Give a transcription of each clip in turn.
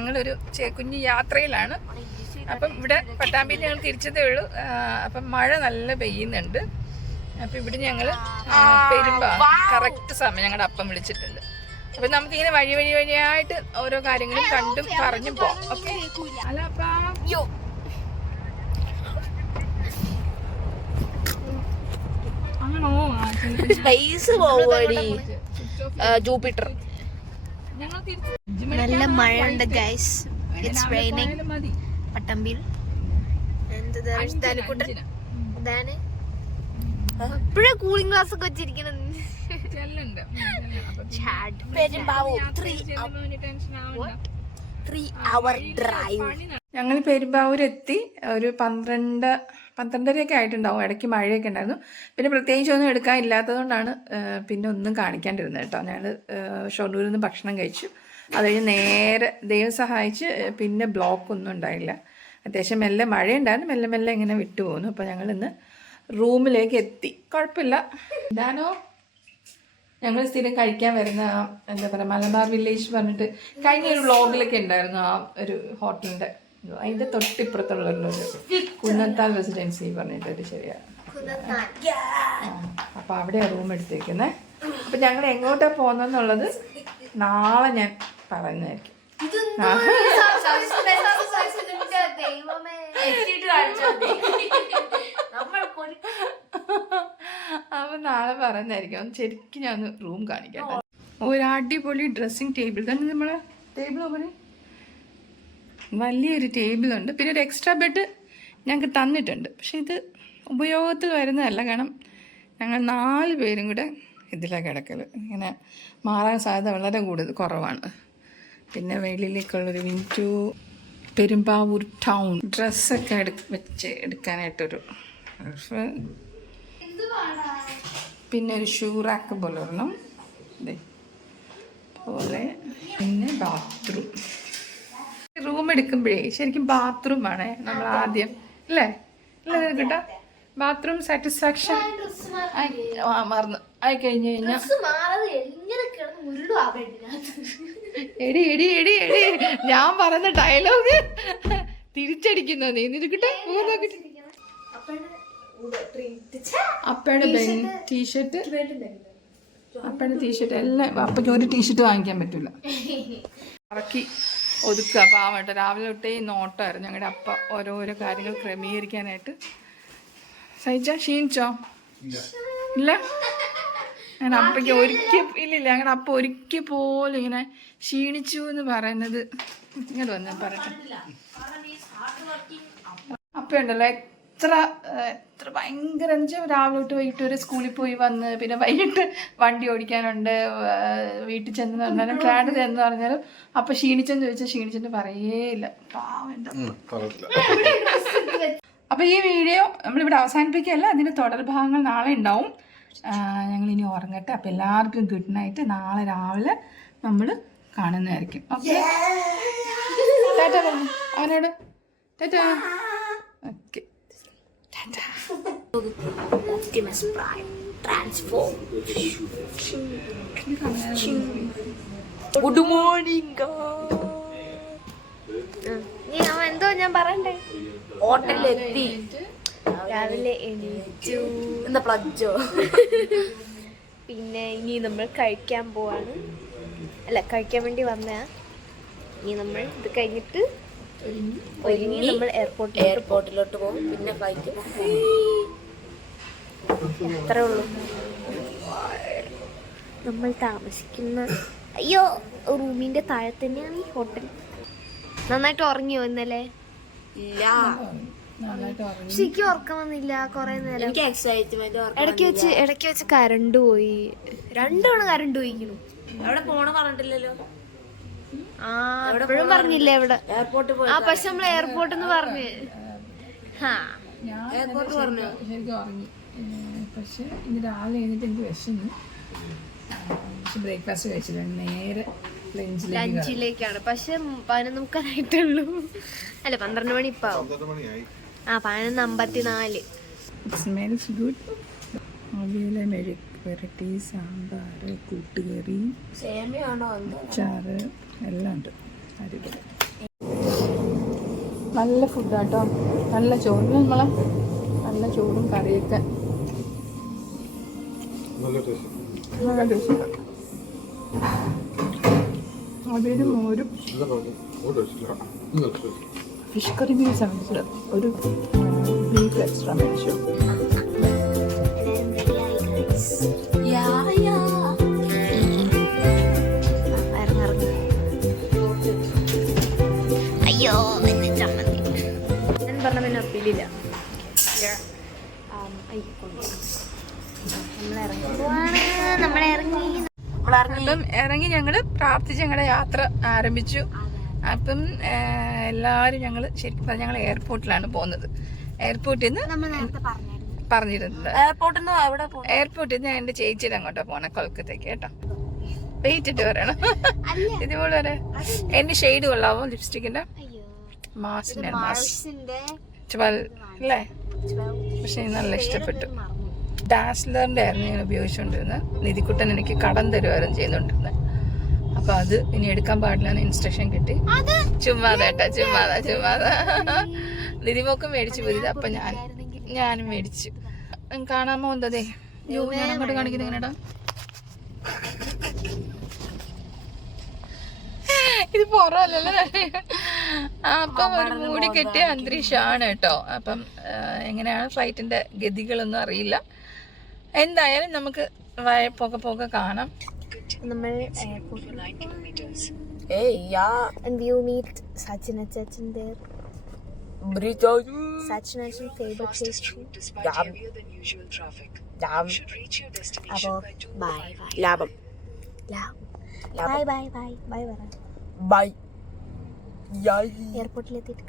ഞങ്ങളൊരു കുഞ്ഞു യാത്രയിലാണ്. അപ്പം ഇവിടെ പട്ടാമ്പിയിൽ ഞങ്ങൾ തിരിച്ചതേ ഉള്ളൂ. അപ്പം മഴ നല്ല പെയ്യുന്നുണ്ട്. അപ്പം ഇവിടെ ഞങ്ങൾ കറക്റ്റ് സമയം ഞങ്ങളുടെ അപ്പം വിളിച്ചിട്ടുണ്ട്. അപ്പം നമുക്കിങ്ങനെ വഴിയായിട്ട് ഓരോ കാര്യങ്ങളും കണ്ടും പറഞ്ഞും പോവാം. ഓക്കെ, അല്ല ജൂപ്പിറ്റർ നല്ല മഴയുണ്ട് ഗൈസ്. It's raining പട്ടാമ്പിയിൽ. ഇപ്പോഴേ കൂളിംഗ് ഗ്ലാസ് ഒക്കെ വെച്ചിരിക്കണം. ഞങ്ങൾ പെരുമ്പാവൂരെത്തി. ഒരു 12:30 ആയിട്ടുണ്ടാവും. ഇടയ്ക്ക് മഴയൊക്കെ ഉണ്ടായിരുന്നു. പിന്നെ പ്രത്യേകിച്ച് ഒന്നും എടുക്കാൻ ഇല്ലാത്തതുകൊണ്ടാണ് പിന്നെ ഒന്നും കാണിക്കാണ്ടിരുന്നത് കേട്ടോ. ഞങ്ങൾ ഷൊർണൂരിൽ നിന്ന് ഭക്ഷണം കഴിച്ചു. അത് കഴിഞ്ഞ് നേരെ ദൈവം സഹായിച്ച് പിന്നെ ബ്ലോക്കൊന്നും ഉണ്ടായില്ല. അത്യാവശ്യം മെല്ലെ മഴയുണ്ടായിരുന്നു. മെല്ലെ ഇങ്ങനെ വിട്ടുപോകുന്നു. അപ്പോൾ ഞങ്ങളിന്ന് റൂമിലേക്ക് എത്തി. കുഴപ്പമില്ല. ഇതാണോ ഞങ്ങൾ സ്ഥിരം കഴിക്കാൻ വരുന്ന എന്താ പറയുക, മലബാർ വില്ലേജ് പറഞ്ഞിട്ട് കഴിഞ്ഞ ഒരു വ്ളോഗിലൊക്കെ ഉണ്ടായിരുന്നു. ആ ഒരു ഹോട്ടലിൻ്റെ അതിൻ്റെ തൊട്ടിപ്പുറത്തുള്ളൊരു കുന്നത്താൽ റെസിഡൻസി പറഞ്ഞിട്ടൊരു ശരിയാണ്. അപ്പോൾ അവിടെയാണ് റൂം എടുത്തിരിക്കുന്നത്. അപ്പം ഞങ്ങൾ എങ്ങോട്ടാണ് പോകുന്നതെന്നുള്ളത് നാളെ ഞാൻ പറയുന്നതായിരിക്കും. അപ്പം നാളെ പറയുന്നതായിരിക്കും. ശരിക്കും ഞാൻ ഒന്ന് റൂം കാണിക്കട്ടെ. ഒരു അടിപൊളി ഡ്രസ്സിങ് ടേബിൾ തന്നെ. നമ്മളെ ടേബിൾ പോലെ വലിയൊരു ടേബിളുണ്ട്. പിന്നെ ഒരു എക്സ്ട്രാ ബെഡ് ഞങ്ങൾക്ക് തന്നിട്ടുണ്ട്. പക്ഷെ ഇത് ഉപയോഗത്തിൽ വരുന്നതല്ല. കാരണം ഞങ്ങൾ 4 പേരും കൂടെ ഇതിലാണ് കിടക്കൽ. ഇങ്ങനെ മാറാൻ സാധ്യത വളരെ കുറവാണ്. പിന്നെ വെളിയിലേക്കുള്ളൊരു വിൻഡോ. പെരുമ്പാവൂർ ടൗൺ ഡ്രസ്സൊക്കെ എടുക്കാനായിട്ടൊരു. പിന്നെ ഒരു ഷൂ റാക്ക് പോലെ ഒരെണ്ണം പോലെ. പിന്നെ ബാത്റൂം. റൂം എടുക്കുമ്പോഴേ ശരിക്കും ബാത്റൂമാണ് നമ്മൾ ആദ്യം അല്ലേ കേട്ടോ. ബാത്റൂം സാറ്റിസ്ഫാക്ഷൻ മറന്നു ആയി കഴിഞ്ഞ് കഴിഞ്ഞാൽ എടി ഞാൻ പറഞ്ഞ ഡയലോഗ് തിരിച്ചടിക്കുന്നോ നീ നിൽക്കട്ടെ. അപ്പയുടെ ടീഷർട്ട് എല്ലാം. അപ്പയ്ക്ക് ഒരു ടീഷർട്ട് വാങ്ങിക്കാൻ പറ്റില്ല. ഇറക്കി ഒതുക്കുക പാവട്ടെ. രാവിലെ തൊട്ടേ നോട്ടമായിരുന്നു ഞങ്ങളുടെ അപ്പ ഓരോരോ കാര്യങ്ങൾ ക്രമീകരിക്കാനായിട്ട്. സഹിച്ച ക്ഷീണിച്ചോ? ഇല്ല. ഞാൻ അപ്പയ്ക്ക് ഇല്ലില്ല ഞങ്ങളുടെ അപ്പ ഒരിക്കൽ പോലും ഇങ്ങനെ ക്ഷീണിച്ചു എന്ന് പറയുന്നത് ഇങ്ങോട്ട് വന്ന് പറയട്ടെ. അപ്പയുണ്ടല്ലോ എത്ര ഭയങ്കര എന്ന് വെച്ചാൽ രാവിലെ തൊട്ട് വൈകിട്ട് വരെ സ്കൂളിൽ പോയി വന്ന് പിന്നെ വൈകിട്ട് വണ്ടി ഓടിക്കാനുണ്ട്. വീട്ടിൽ ചെന്ന് പറഞ്ഞാലും ഫ്ലാറ്റ് ചെന്ന് പറഞ്ഞാലും അപ്പം ക്ഷീണിച്ചെന്ന് ചോദിച്ചാൽ ക്ഷീണിച്ചെന്ന് പറയേയില്ല. പാവൻ്റെ അപ്പം ഈ വീഡിയോ നമ്മളിവിടെ അവസാനിപ്പിക്കുകയല്ല. അതിൻ്റെ തുടർഭാഗങ്ങൾ നാളെ ഉണ്ടാവും. ഞങ്ങളിനി ഉറങ്ങട്ടെ. അപ്പം എല്ലാവർക്കും ഗുഡ് നൈറ്റ്. നാളെ രാവിലെ നമ്മൾ കാണുന്നതായിരിക്കും. ഓക്കെ, ടാറ്റ പറഞ്ഞു അവനോട്. Tata. Okay, Optimus Prime transform. Good morning. എന്തോ ഞാൻ പറയണ്ടേ. ഹോട്ടലിലെത്തി. രാവിലെ എണീറ്റു. എന്താ പ്ലജോ. പിന്നെ ഇനി നമ്മൾ കഴിക്കാൻ പോവാണ്. കഴിക്കാൻ വേണ്ടി വന്നയാ. ഇനി നമ്മൾ ഇത് കഴിഞ്ഞിട്ട് നമ്മൾ എയർപോർട്ടിലോട്ട് പോകും. പിന്നെ ഫ്ലൈറ്റ്. അത്രേ ഉള്ളൂ. നമ്മൾ താമസിക്കുന്ന റൂമിന്റെ താഴെ തന്നെയാണ് ഈ ഹോട്ടൽ. നന്നായിട്ട് ഉറങ്ങിയോ ഇന്നലെ? ഇല്ല, ശരിക്കും ഉറക്കം വന്നില്ല കുറെ നേരം. ഇടയ്ക്ക് വെച്ച് കറണ്ട് പോയി. 2 തവണ കറണ്ട് പോയിക്കുന്നു. എവിടെ പോണ പറഞ്ഞിട്ടില്ലല്ലോ. എപ്പോഴും പറഞ്ഞില്ലേ എവിടെ. പക്ഷെ നമ്മൾ എയർപോർട്ട് എന്ന് പറഞ്ഞു. ശരിക്കും ഉറങ്ങി. പക്ഷെ ഇന്ന് രാവിലെ കഴിഞ്ഞിട്ട് എനിക്ക് വിശന്ന്. ബ്രേക്ക്ഫാസ്റ്റ് കഴിച്ചില്ല. നേരെ ലഞ്ചിലേക്കാണ്. പക്ഷെ 11:30 അല്ല 12 മണി ഇപ്പൊ ആവും. 11:54. Smells good. അവിയല്, മെഴുക്കുവരട്ടി, സാമ്പാർ, കൂട്ടുകറി, അച്ചാറ് എല്ലാം ഉണ്ട്. അടിപൊളി. നല്ല ഫുഡാട്ടോ, നല്ല ചോറ്, നമ്മളെ നല്ല ചോറും കറിയൊക്കെ നല്ല ടേസ്റ്റ്. അതൊരു മോരും ഫിഷ് കറി മീൻസ് ആണ് ഒരു ബീഫ് എക്സ്ട്രാ മേടിച്ചു. അയ്യോ ചമ്മന്തി ഞാൻ പറഞ്ഞ പിന്നെ ഒപ്പിയില്ല. അപ്പം ഇറങ്ങി ഞങ്ങള് പ്രാർത്ഥിച്ച് ഞങ്ങളുടെ യാത്ര ആരംഭിച്ചു. അപ്പം എല്ലാവരും ഞങ്ങൾ ശരിക്കും പറഞ്ഞാൽ ഞങ്ങൾ എയർപോർട്ടിലാണ് പോകുന്നത്. എയർപോർട്ടിൽ നിന്ന് പറഞ്ഞിരുന്നത് എയർപോർട്ടിൽ നിന്ന് എൻ്റെ ചേച്ചിയുടെ അങ്ങോട്ടാ പോണേ, കൊൽക്കത്തയ്ക്ക് കേട്ടോ. വെയിറ്റ് ഇട്ട് പറയണം. ഇതുപോലെ വരെ എന്റെ ഷെയ്ഡ് കൊള്ളാവോ ലിപ്സ്റ്റിക്കിന്റെ? മാസിന്റെ അല്ലേ? പക്ഷെ നല്ല ഇഷ്ടപ്പെട്ടു. ഡാസ്ലറിന്റെ ആയിരുന്നു ഞാൻ ഉപയോഗിച്ചുകൊണ്ടിരുന്നത്. നിധിക്കുട്ടൻ എനിക്ക് കടം തരുമായിരുന്നു ചെയ്യുന്നുണ്ടിരുന്നത്. അപ്പൊ അത് ഇനി എടുക്കാൻ പാടില്ലെന്ന് ഇൻസ്ട്രക്ഷൻ കിട്ടി. ചുമ്മാതാ ചുമ്മാതാ. നിധിമോക്കും മേടിച്ചു പോയത്. അപ്പൊ ഞാനും മേടിച്ചു. കാണാമോ എന്തതേ? ഞാൻ അങ്ങോട്ട് കാണിക്കുന്നത് എങ്ങനെയാ? ഇത് പുറമല്ലല്ലോ. അപ്പം ഒരു മൂടി കെട്ടിയ അന്തരീക്ഷമാണ് കേട്ടോ. അപ്പം എങ്ങനെയാണ് ഫ്ലൈറ്റിന്റെ ഗതികളൊന്നും അറിയില്ല. എന്തായാലും നമുക്ക് പോകെ കാണാം. നമ്മൾ എയർപോർട്ടിലെത്തിയിട്ട്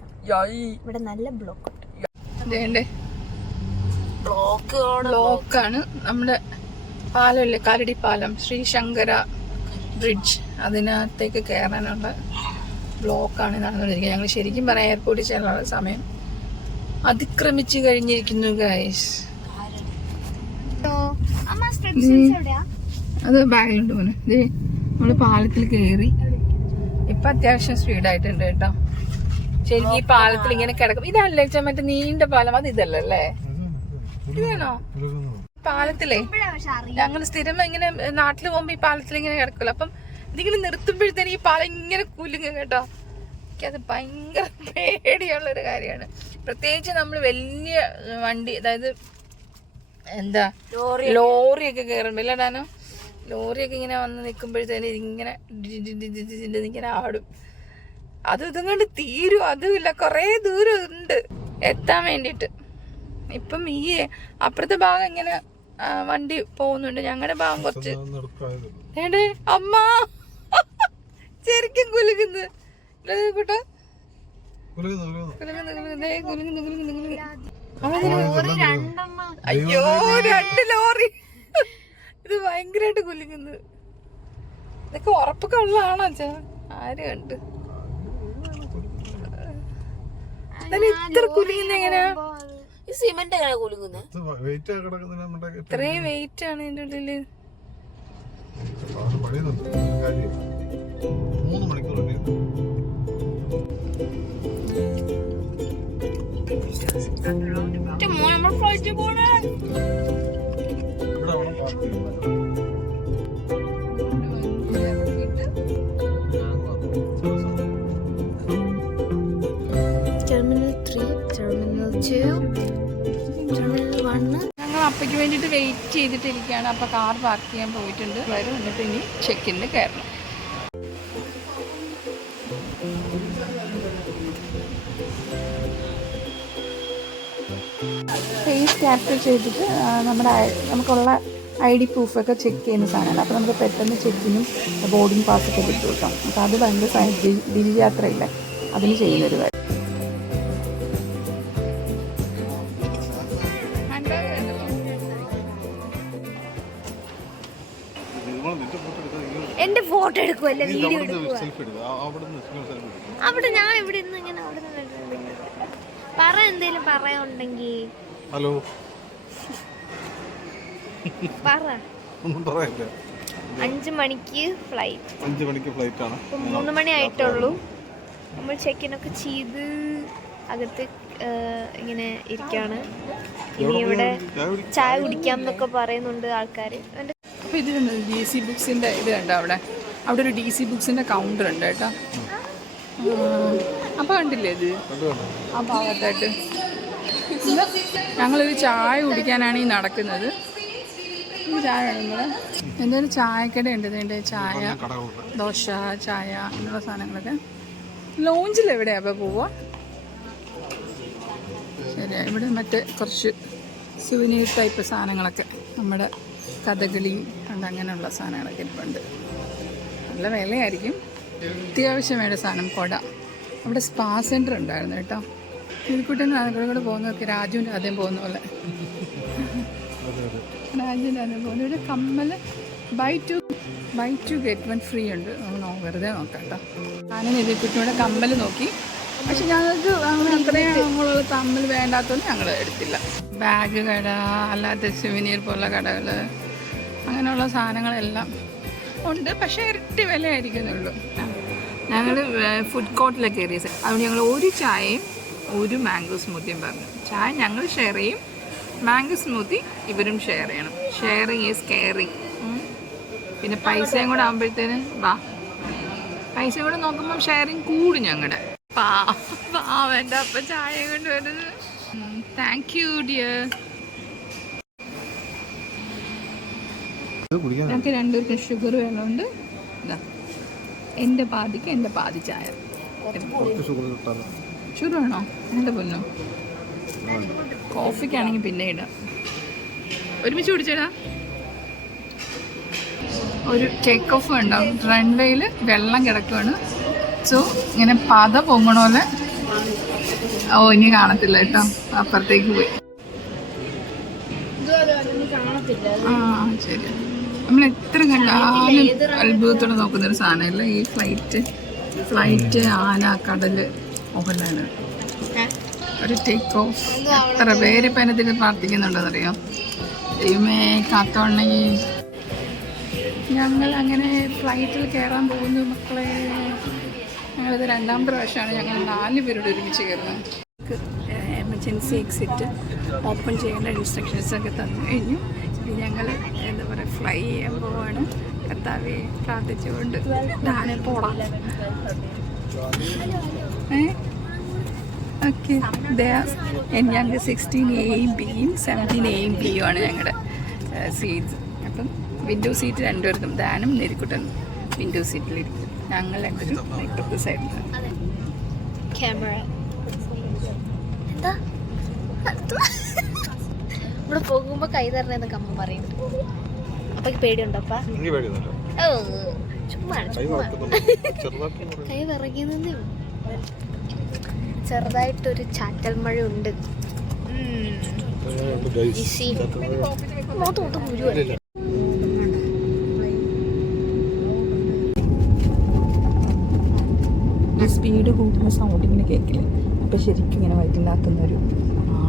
ഇവിടെ നല്ല ബ്ലോക്കാണ്. നമ്മുടെ പാലമില്ലേ, കാലടി പാലം, ശ്രീശങ്കര ബ്രിഡ്ജ്, അതിനകത്തേക്ക് കയറാനുള്ള ബ്ലോക്കാണ് നടന്നുകൊണ്ടിരിക്കുന്നത്. ഞങ്ങൾ ശരിക്കും പറയാം എയർപോർട്ടിൽ ചെല്ലാനുള്ള സമയം അതിക്രമിച്ചു കഴിഞ്ഞിരിക്കുന്നു ഗൈസ്. അത് ബാഗിലുണ്ട് പോനെ. ഇത് നമ്മള് പാലത്തിൽ കയറി. ഇപ്പൊ അത്യാവശ്യം സ്പീഡായിട്ടുണ്ട് കേട്ടോ. ശരിക്കും ഈ പാലത്തിൽ ഇങ്ങനെ കിടക്കും. ഇതല്ലേ മറ്റേ നീണ്ട പാലം? അത് ഇതല്ലേ? ഇതാണോ പാലത്തിലേ? ഞങ്ങൾ സ്ഥിരം ഇങ്ങനെ നാട്ടിൽ പോകുമ്പോ ഈ പാലത്തിൽ ഇങ്ങനെ കിടക്കുമല്ലോ. അപ്പം ഇതിങ്ങനെ നിർത്തുമ്പോഴത്തേന് ഈ പാലം ഇങ്ങനെ കുലുങ്ങും കേട്ടോ. എനിക്കത് ഭയങ്കര പേടിയുള്ളൊരു കാര്യമാണ്. പ്രത്യേകിച്ച് നമ്മൾ വലിയ വണ്ടി, അതായത് എന്താ ലോറിയൊക്കെ കയറുമ്പോ ഇല്ലടാനോ, ലോറിയൊക്കെ ഇങ്ങനെ വന്ന് നിൽക്കുമ്പോഴത്തേന് ഇങ്ങനെ ഇങ്ങനെ ആടും. അത് ഇതും കൊണ്ട് തീരും. അതുമില്ല, കൊറേ ദൂരം ഉണ്ട് എത്താൻ വേണ്ടിട്ട്. ഇപ്പം ഈ അപ്പുറത്തെ ഭാഗം ഇങ്ങനെ വണ്ടി പോകുന്നുണ്ട്. ഞങ്ങളുടെ ഭാഗം കുറച്ച് അമ്മ ശരിക്കും കുലുങ്ങുന്നു കൂട്ടാ. അയ്യോ, 2 ലോറി. ഇത് ഭയങ്കരമായിട്ട് കുലുങ്ങുന്നു. ഇതൊക്കെ ഉറപ്പൊക്കെ ഉള്ളതാണോ അച്ഛാ? ആര് കണ്ട് ഇത്ര കുലുങ്ങുന്ന എങ്ങനെയാ? സിമന്റ് എങ്ങനെ കുലുങ്ങുന്നത്? ഇത്രയും വെയിറ്റ് ആണ് ഇതിന്റെ ഉള്ളില്. Terminal 3, terminal 2, terminal 1. ഞങ്ങൾ അപ്പയ്ക്ക് വേണ്ടിയിട്ട് വെയിറ്റ് ചെയ്തിട്ടിരിക്കുകയാണ്. അപ്പൊ കാർ പാർക്ക് ചെയ്യാൻ പോയിട്ടുണ്ട്. വരും, എന്നിട്ട് ഇനി ചെക്കിന് കയറണം. ഫേസ് ക്യാപ്ചർ ചെയ്തിട്ട് നമുക്കുള്ള ID പ്രൂഫൊക്കെ ചെക്ക് ചെയ്യുന്ന സാധനമാണ്. അപ്പോൾ നമുക്ക് പെട്ടെന്ന് ചെക്കിനും ബോർഡിംഗ് പാസ്സൊക്കെ കിട്ടും കേട്ടോ. അപ്പോൾ അത് ഭയങ്കര ദിനയാത്രയില്ല, അതിന് ചെയ്യുന്നൊരു കാര്യം. എന്റെ ഫോട്ടോ എടുക്കുവല്ലേ, വീഡിയോ എടുക്കുക. അവിടെ ഞാൻ ഇവിടെ നിന്ന് ഇങ്ങനെ അവിടെ പറ, എന്തേലും പറയാനുണ്ടെങ്കിൽ ഹലോ പറ. ഒന്നും പറയില്ല. 5 മണിക്ക് ഫ്ലൈറ്റ്. 5 മണിക്ക് ഫ്ലൈറ്റ് ആണ്. 3 മണി ആയിട്ടുള്ളൂ. നമ്മൾ ചെക്കിനൊക്കെ ചെയ്ത് അകത്ത് ഇങ്ങനെ ഇരിക്കുകയാണ്. ഇനി ഇവിടെ ചായ കുടിക്കാം എന്നൊക്കെ പറയുന്നുണ്ട് ആൾക്കാർ. അപ്പോൾ ഇത് കണ്ടോ DC ബുക്സിൻ്റെ ഇത് കണ്ടോ അവിടെ ഒരു DC ബുക്സിൻ്റെ കൗണ്ടർ ഉണ്ട് കേട്ടോ. അപ്പോൾ കണ്ടില്ലേ ഇത് ആ ഭാഗത്തായിട്ട്. ഞങ്ങളൊരു ചായ കുടിക്കാനാണ് ഈ നടക്കുന്നത്. ചായ വേണം ഇവിടെ. എന്തെങ്കിലും ചായക്കട ഉണ്ട്. ഇതിൻ്റെ ചായ, ദോശ, ചായ അങ്ങനെയുള്ള സാധനങ്ങളൊക്കെ. ലോഞ്ചിൽ എവിടെയാണ് അപ്പോൾ പോവുക? ശരിയാ, ഇവിടെ മറ്റേ കുറച്ച് സുവനീർ ടൈപ്പ് സാധനങ്ങളൊക്കെ, നമ്മുടെ കഥകളി ഉണ്ട്, അങ്ങനെയുള്ള സാധനങ്ങളൊക്കെ ഇരിപ്പുണ്ട്. നല്ല വിലയായിരിക്കും. അത്യാവശ്യം വേണ്ട സാധനം കൊട. അവിടെ സ്പാ സെൻറ്റർ ഉണ്ടായിരുന്നു കേട്ടോ. ഇതിൽക്കൂട്ടൻ ആളുകളോട് പോകുന്നതൊക്കെ രാജുവിൻ്റെ ആദ്യം പോകുന്ന പോലെ. രാജുവിൻ്റെ ആദ്യം പോകുന്നത്. ഇവിടെ കമ്മൽ ബൈ ടു ഗെറ്റ് 1 ഫ്രീ ഉണ്ട്. വെറുതെ നോക്കാം കേട്ടോ. ഞാനും ഇതിൽക്കുട്ടിയുടെ കമ്മൽ നോക്കി. പക്ഷെ ഞങ്ങൾക്ക് അങ്ങനെ അത്രയും നമ്മളുള്ള കമ്മൽ വേണ്ടാത്തതുകൊണ്ട് ഞങ്ങൾ എടുത്തില്ല. ബാഗ് കട, അല്ലാത്ത സുവനീർ പോലുള്ള കടകൾ, അങ്ങനെയുള്ള സാധനങ്ങളെല്ലാം ഉണ്ട്. പക്ഷേ ഇരട്ടി വിലയായിരിക്കുന്നുള്ളൂ. ഞങ്ങൾ ഫുഡ് കോർട്ടിലൊക്കെ കയറിയത്. അതുകൊണ്ട് ഞങ്ങൾ ഒരു ചായയും ഒരു മാംഗോ സ്മൂത്തിയും പറഞ്ഞു. ചായ ഞങ്ങൾ ഷെയർ ചെയ്യും, മാംഗോ സ്മൂത്തി ഇവരും ഷെയർ ചെയ്യണം. Sharing is caring. പിന്നെ പൈസയും കൂടെ ആകുമ്പോഴത്തേന് പൈസയും കൂടെ നോക്കുമ്പം ഷെയറിങ് കൂടും ഞങ്ങളുടെ. പാവൻ്റെ അപ്പം ചായ കൊണ്ട് വരുന്നത്. Thank you dear. ഞങ്ങൾക്ക് രണ്ടുപേർക്കും ഷുഗർ വേണമുണ്ട്. ഇതാ എൻ്റെ പാതിക്ക് എൻ്റെ പാതി ചായ. ഷുഗർ വേണോ? എൻ്റെ പൊന്നോ. കോഫിക്കാണെങ്കിൽ പിന്നെ ഇടാം. ഒരുമിച്ച് കുടിച്ചേടാ. ഒരു ടേക്ക് ഓഫ് ഉണ്ടാവും. റൺവേയിൽ വെള്ളം കിടക്കുകയാണ്. സോ ഇങ്ങനെ പത പൊങ്ങണ പോലെ. ഇനി കാണത്തില്ല കേട്ടോ, അപ്പുറത്തേക്ക് പോയി. ശരി. നമ്മൾ എത്ര കണ്ടാലും അത്ഭുതത്തോടെ നോക്കുന്നൊരു സാധനമല്ല ഈ ഫ്ലൈറ്റ് ആന, കടല്, മുകളിലാണ് ഒരു ടേക്ക് ഓഫ്. എത്ര പേര് ഇപ്പം അതിന് പ്രാർത്ഥിക്കുന്നുണ്ടെന്നറിയാം. ദൈവമേ കാത്തോണെങ്കിൽ. ഞങ്ങൾ അങ്ങനെ ഫ്ലൈറ്റിൽ കയറാൻ പോകുന്നു മക്കളെ. ഞങ്ങളിത് 2ാമത്തെ പ്രാവശ്യമാണ് ഞങ്ങൾ 4 പേരോട് ഒരുമിച്ച് കയറുന്നത്. എമർജൻസി എക്സിറ്റ് ഓപ്പൺ ചെയ്യേണ്ട ഇൻസ്ട്രക്ഷൻസൊക്കെ തന്നു കഴിഞ്ഞു. ഇനി ഞങ്ങൾ എന്താ പറയുക, ഫ്ലൈ ചെയ്യാൻ പോവാണ്. കർത്താവെ പ്രാർത്ഥിച്ചുകൊണ്ട് ഡാനെ പോടാം. ഓക്കെ. ഞങ്ങൾക്ക് 16Aയും Bയും 17Aയും Bയും ആണ് ഞങ്ങളുടെ സീറ്റ്സ്. അപ്പം വിൻഡോ സീറ്റ് രണ്ടുപേർക്കും, ദാനും നെരിക്കുട്ടനും വിൻഡോ സീറ്റിലിരിക്കും. ഞങ്ങൾ രണ്ടുപേരും ഇപ്പുറത്തെ സൈഡിലാണ്. ക്യാമറ എന്താ ഇവിടെ പോകുമ്പോ കൈ തരണേന്നൊക്കെ അമ്മ പറയുന്നുണ്ട്. അപ്പൊ പേടിയുണ്ടപ്പാ? ചുമ്മാ കൈ വിറകിന്നേ. ചെറുതായിട്ടൊരു ചാറ്റൽ മഴ ഉണ്ട്. സ്പീഡ് കൂടുന്ന സൗണ്ട് ഇങ്ങനെ കേൾക്കില്ല. അപ്പം ശരിക്കും ഇങ്ങനെ വയറ്റിലാക്കുന്നൊരു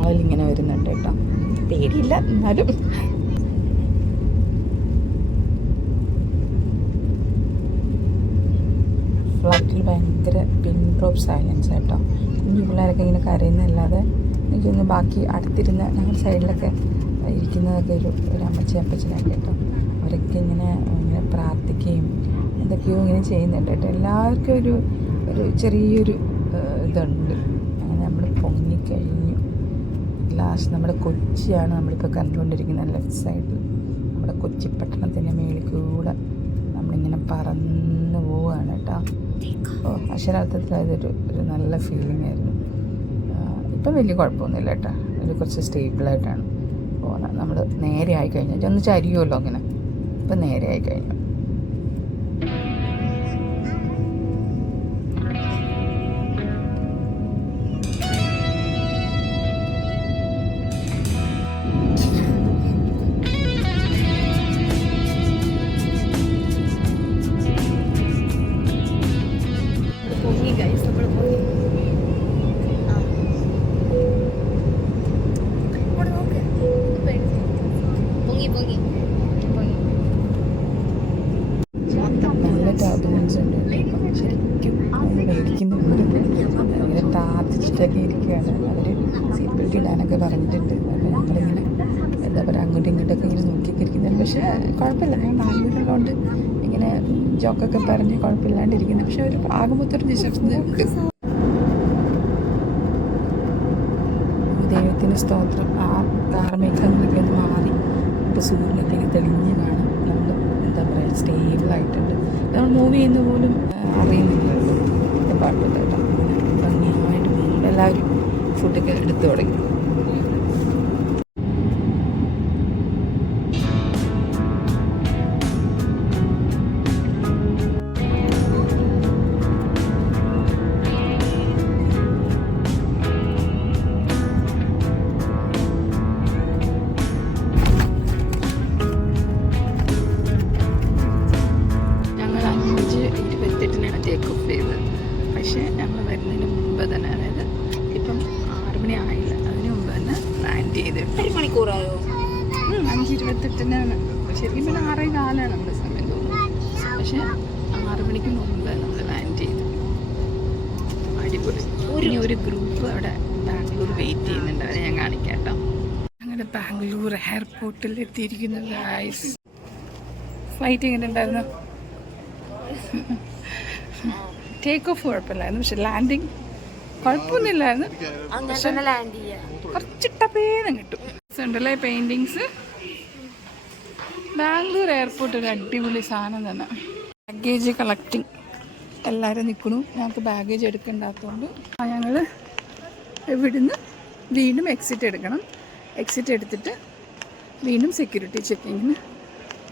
ആളിങ്ങനെ വരുന്നുണ്ട് കേട്ടോ. പേടിയില്ല എന്നാലും. ഫ്ലൈറ്റിൽ ഭയങ്കര പിൻ ഡ്രോപ്പ് സൈലൻസ് കേട്ടോ. കുഞ്ഞു പിള്ളേരൊക്കെ ഇങ്ങനെ കരയുന്നതല്ലാതെ എനിക്കൊന്ന് ബാക്കി അടുത്തിരുന്ന് ഞങ്ങളുടെ സൈഡിലൊക്കെ ഇരിക്കുന്നതൊക്കെ ഒരു അമ്മച്ചനൊക്കെ കേട്ടോ. അവരൊക്കെ ഇങ്ങനെ പ്രാർത്ഥിക്കുകയും എന്തൊക്കെയോ ഇങ്ങനെ ചെയ്യുന്നുണ്ട് കേട്ടോ. എല്ലാവർക്കും ഒരു ചെറിയൊരു ഇതുണ്ട്. അങ്ങനെ നമ്മൾ പൊങ്ങിക്കഴിഞ്ഞു. ലാസ്റ്റ് നമ്മുടെ കൊച്ചിയാണ് നമ്മളിപ്പോൾ കണ്ടുകൊണ്ടിരിക്കുന്നത്. ലെഫ്റ്റ് സൈഡിൽ നമ്മുടെ കൊച്ചി പട്ടണത്തിൻ്റെ മേളിൽ കൂടെ നമ്മളിങ്ങനെ പറന്ന് പോവുകയാണ് കേട്ടോ. അക്ഷരാർത്ഥത്തിൽ അതൊരു നല്ല ഫീലിംഗ് ആയിരുന്നു. ഇപ്പം വലിയ കുഴപ്പമൊന്നുമില്ല കേട്ടോ. കുറച്ച് സ്റ്റേബിളായിട്ടാണ് പോകുന്നത്. നമ്മൾ നേരെ ആയിക്കഴിഞ്ഞാൽ ഒന്ന് ചരിയുമല്ലോ അങ്ങനെ. ഇപ്പം നേരെ ആയിക്കഴിഞ്ഞു. സീറ്റൊക്കെ ഇരിക്കുകയാണ്. അവർ സീറ്റ് ബെൽറ്റ് ഇടാനൊക്കെ പറഞ്ഞിട്ടുണ്ട്. അപ്പോൾ ഞങ്ങളിങ്ങനെ എന്താ പറയുക അങ്ങോട്ടും ഇങ്ങോട്ടൊക്കെ ഇങ്ങനെ നോക്കിയൊക്കെ ഇരിക്കുന്നത്. പക്ഷേ കുഴപ്പമില്ല, ഞാൻ ബാംഗ്ലൂരുള്ളതുകൊണ്ട് ഇങ്ങനെ ജോക്കൊക്കെ പറഞ്ഞ് കുഴപ്പമില്ലാണ്ടിരിക്കുന്നത്. പക്ഷെ ഒരു ആകമൊത്തൊരു നിശബ്ദതയുണ്ട്. ദൈവത്തിന് സ്തോത്രം. ആ കാർമേഘങ്ങളൊക്കെ ഒന്ന് മാറി ഇപ്പോൾ സൂര്യനൊക്കെ തെളിഞ്ഞ് കാണാം. നമ്മൾ എന്താ പറയുക സ്റ്റേബിളായിട്ടുണ്ട്. നമ്മൾ മൂവ് ചെയ്യുന്ന പോലും അറിയുന്നില്ലല്ലോ. കുഴപ്പമില്ല കേട്ടോ. ഭംഗിയായിട്ട് പോകും. എല്ലാവരും ഫുഡൊക്കെ എടുത്തു തുടങ്ങി. പക്ഷേ ഞങ്ങൾ വരുന്നതിന് മുമ്പ് തന്നെ, അതായത് ഇപ്പം 6 മണി ആയില്ല, അതിന് മുമ്പ് തന്നെ ലാൻഡ് ചെയ്തിട്ട് 1 മണിക്കൂറായോ? 5:28 ശരിക്കും പിന്നെ 6:04 നമ്മുടെ സമയം തോന്നുന്നു. പക്ഷേ 6 മണിക്ക് മുമ്പ് നമ്മൾ ലാൻഡ് ചെയ്തു. അടിപൊളി. ഇനി ഒരു ഗ്രൂപ്പ് അവിടെ ബാംഗ്ലൂർ വെയിറ്റ് ചെയ്യുന്നുണ്ട്, അവരെ ഞാൻ കാണിക്കാം കേട്ടോ. ഞങ്ങളുടെ ബാംഗ്ലൂർ എയർപോർട്ടിൽ എത്തിയിരിക്കുന്നത് ഗൈസ്. ഫ്ലൈറ്റ് എങ്ങനെ ഉണ്ടായിരുന്നു? ടേക്ക് ഓഫ് കുഴപ്പമില്ലായിരുന്നു, പക്ഷെ ലാൻഡിങ് കുഴപ്പമൊന്നുമില്ലായിരുന്നു. പക്ഷെ കുറച്ച് ടപ്പേന്ന് കിട്ടും. ഉണ്ടല്ലേ പെയിൻറ്റിങ്സ്. ബാംഗ്ലൂർ എയർപോർട്ട് ഒരു അടിപൊളി സാധനം തന്നെ. ബാഗേജ് കളക്ടിങ് എല്ലാവരും നിൽക്കണു. ഞങ്ങൾക്ക് ബാഗേജ് എടുക്കേണ്ടാത്തതുകൊണ്ട് ഞങ്ങൾ ഇവിടുന്ന് വീണ്ടും എക്സിറ്റ് എടുക്കണം. എക്സിറ്റ് എടുത്തിട്ട് വീണ്ടും സെക്യൂരിറ്റി ചെക്കിങ്ങിന്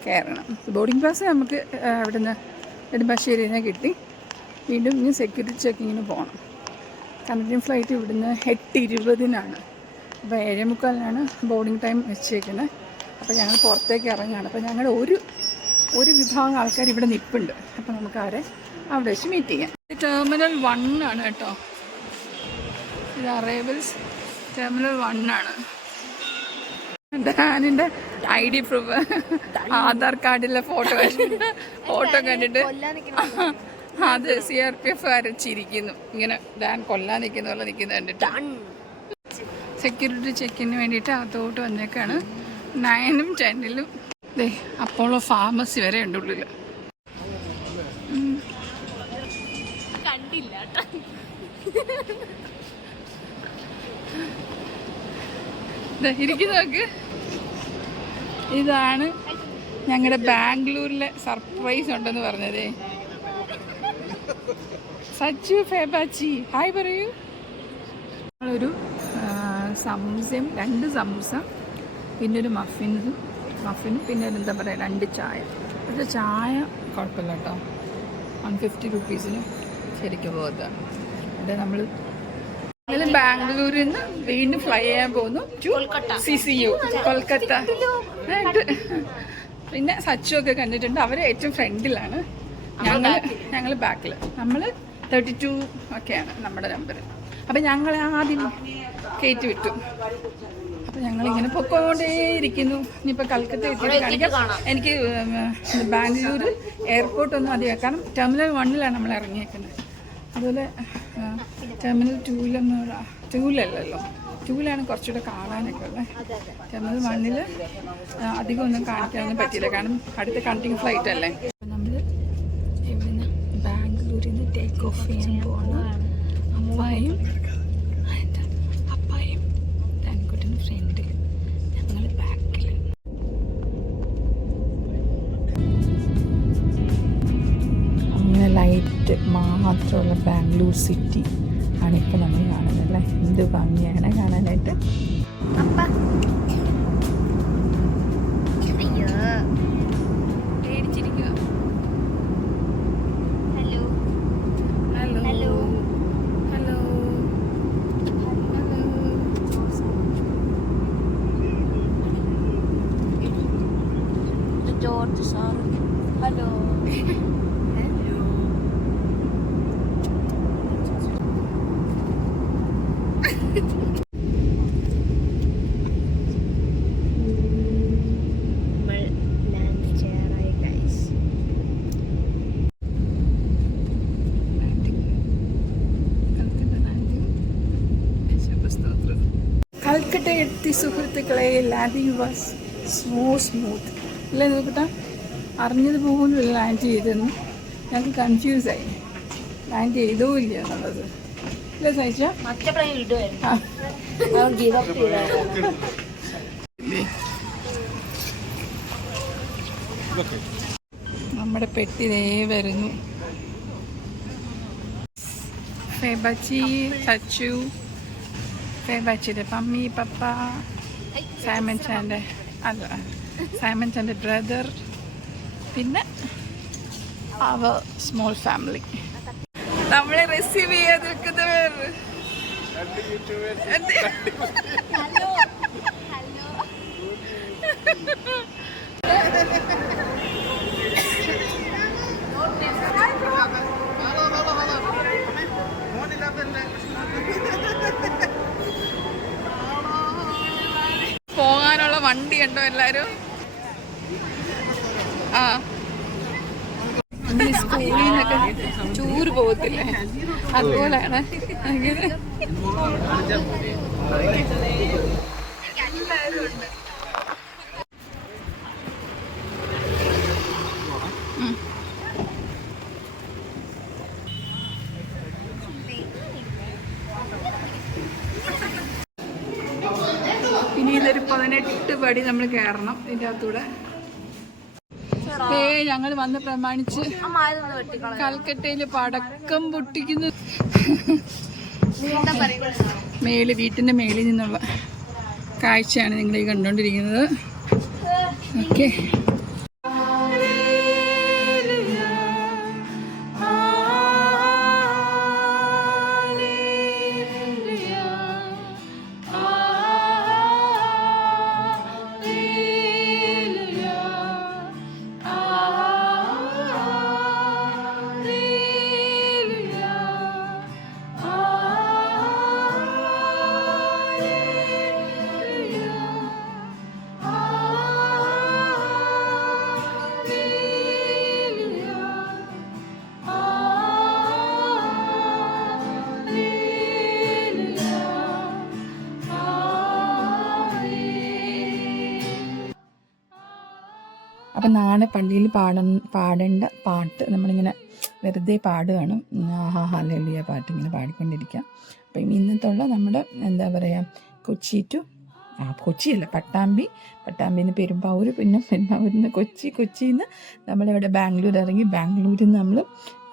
കയറണം. ബോർഡിംഗ് പാസ് നമുക്ക് ഇവിടുന്ന് നെടുമ്പാശ്ശേരിയിൽ നിന്ന് കിട്ടി. വീണ്ടും ഇനി സെക്യൂരിറ്റി ചെക്കിങ്ങിന് പോകണം. കനഡിയൻ ഫ്ലൈറ്റ് ഇവിടുന്ന് 8:20 അപ്പോൾ 7:45 ബോർഡിംഗ് ടൈം വെച്ചേക്കുന്നത്. അപ്പോൾ ഞങ്ങൾ പുറത്തേക്ക് ഇറങ്ങുകയാണ്. അപ്പോൾ ഞങ്ങളുടെ ഒരു വിഭാഗം ആൾക്കാർ ഇവിടെ നിൽപ്പുണ്ട്. അപ്പോൾ നമുക്ക് അവരെ അവിടെ വെച്ച് മീറ്റ് ചെയ്യാം. ടെർമിനൽ 1 കേട്ടോ. ഇത് arrivals terminal 1. ഡാനിൻ്റെ ID proof, Aadhaar കാർഡിലെ ഫോട്ടോ കണ്ടിട്ട് അത് CRPF അരച്ചിരിക്കുന്നു. ഇങ്ങനെ ഡാൻ കൊല്ലാൻ നിൽക്കുന്ന പോലെ നിൽക്കുന്നത് കണ്ടിട്ട് സെക്യൂരിറ്റി ചെക്കിന് വേണ്ടിയിട്ട് അകത്തോട്ട് വന്നേക്കാണ്. 9-ഉം 10-ലും അപ്പോളോ ഫാർമസി വരെ ഉണ്ട് ഉള്ളിൽ. കണ്ടില്ല ഇരിക്കുന്നു നോക്ക്. ഇതാണ് ഞങ്ങളുടെ ബാംഗ്ലൂരിലെ സർപ്രൈസ് ഉണ്ടെന്ന് പറഞ്ഞതേ. സച്ചു ഫേബാച്ചി ഹായ് പറയൂ. ഞങ്ങളൊരു സമൂസയും 2 സമൂസ, പിന്നെ ഒരു മഫിനും പിന്നെ ഒരു എന്താ പറയുക 2 ചായ. പക്ഷേ ചായ കുഴപ്പമില്ല കേട്ടോ. 150 രൂപീസിന് ശരിക്കും പോകത്താണ്. ഇവിടെ നമ്മൾ ബാംഗ്ലൂരിൽ നിന്ന് വീണ്ടും ഫ്ലൈ ചെയ്യാൻ പോകുന്നു CCU കൊൽക്കത്ത. പിന്നെ സച്ചു ഒക്കെ കണ്ടിട്ടുണ്ട്. അവർ ഏറ്റവും ഫ്രണ്ടിലാണ്, ഞങ്ങൾ ബാക്കിൽ. നമ്മൾ 32 ഒക്കെയാണ് നമ്മുടെ നമ്പർ. അപ്പം ഞങ്ങൾ ആദ്യം കയറ്റി വിട്ടു. അപ്പം ഞങ്ങളിങ്ങനെ പൊക്കോണ്ടേയിരിക്കുന്നു. ഇനിയിപ്പോൾ കൽക്കത്ത എത്തിയിട്ട് കാണിക്കാം. എനിക്ക് ബാംഗ്ലൂർ എയർപോർട്ടൊന്നും അധികം, കാരണം ടെർമിനൽ 1 നമ്മൾ ഇറങ്ങിയേക്കുന്നത്. അതുപോലെ ടെർമിനൽ 2-ലല്ലല്ലോ, 2-ലാണ് കുറച്ചുകൂടെ കാണാനൊക്കെ ഉള്ളത്. ടെർമിനൽ 1 അധികം ഒന്നും കാണിക്കാനൊന്നും പറ്റിയില്ല, കാരണം അടുത്ത കണക്റ്റിംഗ് ഫ്ലൈറ്റ് അല്ലേ. നമ്മൾ ഇവിടുന്ന് ബാംഗ്ലൂരിൽ നിന്ന് ടേക്ക് ഓഫ് ചെയ്യാൻ പോകുന്ന അപ്പായും തൻകുട്ടിന് ഫ്രണ്ടിൽ, ഞങ്ങൾ ബാക്കിൽ. അങ്ങനെ ലൈറ്റ് മാത്രമുള്ള ബാംഗ്ലൂർ സിറ്റി ആണ് ഇപ്പോൾ നമ്മൾ കാണുന്നത് അല്ലേ. എന്ത് ഭംഗിയാണ് കാണാനായിട്ട്. പേടിച്ചിരിക്കുക. Hello hello hello hello George sir hello. പെരുമ്പൗരെത്തി സുഹൃത്തുക്കളെ. ലാൻഡിങ് വാസ് സോ സ്മൂത്ത് അല്ലേ നോക്കട്ടെ. അറിഞ്ഞത് പോലും ലാൻഡ് ചെയ്തെന്ന് ഞങ്ങൾക്ക് കൺഫ്യൂസായി. ലാൻഡ് ചെയ്തോ ഇല്ല എന്നുള്ളത് അല്ലേ സഹിച്ച. നമ്മുടെ പെട്ടി ദേ വരുന്നു. ഫേബച്ചി, ചച്ചു, ഫേബച്ചിയുടെ മമ്മി, പപ്പ, സൈമൺ ചാൻ്റെ സൈമൺ ചാൻ്റെ ബ്രദർ, പിന്നെ അവർ സ്മോൾ ഫാമിലി. നമ്മളെ റിസീവ് ചെയ്യാൻ നിൽക്കുന്നവർ പോകാനുള്ള വണ്ടി ഉണ്ടോ എല്ലാരും? ആ, നമ്മൾ സ്കൂളിൽ നിന്നൊക്കെ ടൂറ് പോകത്തില്ലേ, അതുപോലെയാണ്. അങ്ങനെ എല്ലാവരും ഉണ്ട്. ഇനി ഇതൊരു 18 പടി നമ്മൾ കയറണം ഇതിൻ്റെ അകത്തൂടെ. ഞങ്ങൾ വന്ന് പ്രമാണിച്ച് കൽക്കട്ടയില് പടക്കം പൊട്ടിക്കുന്നു. വീട്ടിന്റെ മേളിൽ നിന്നുള്ള കാഴ്ചയാണ് നിങ്ങൾ ഈ കണ്ടുകൊണ്ടിരിക്കുന്നത്. ഓക്കെ, അപ്പം നാളെ പള്ളിയിൽ പാടേണ്ട പാട്ട് നമ്മളിങ്ങനെ വെറുതെ പാടുകയാണ്. ആഹാ ഹല്ലേലൂയ പാട്ട് ഇങ്ങനെ പാടിക്കൊണ്ടിരിക്കുക. അപ്പം ഇന്നത്തുള്ള നമ്മുടെ എന്താ പറയുക, കൊച്ചിയല്ല പട്ടാമ്പിയിൽ നിന്ന് പെരുമ്പാവൂർ, പിന്നെ പെരുമ്പാവൂരിൽ നിന്ന് കൊച്ചിയിൽ നിന്ന് നമ്മളിവിടെ ബാംഗ്ലൂർ ഇറങ്ങി, ബാംഗ്ലൂരിൽ നിന്ന് നമ്മൾ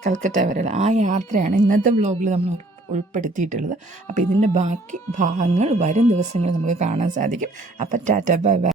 കൽക്കട്ട വരെയുള്ള ആ യാത്രയാണ് ഇന്നത്തെ വ്ലോഗിൽ നമ്മൾ ഉൾപ്പെടുത്തിയിട്ടുള്ളത്. അപ്പോൾ ഇതിൻ്റെ ബാക്കി ഭാഗങ്ങൾ വരും ദിവസങ്ങളിൽ നമുക്ക് കാണാൻ സാധിക്കും. അപ്പം ടാറ്റ ബൈ ബൈ.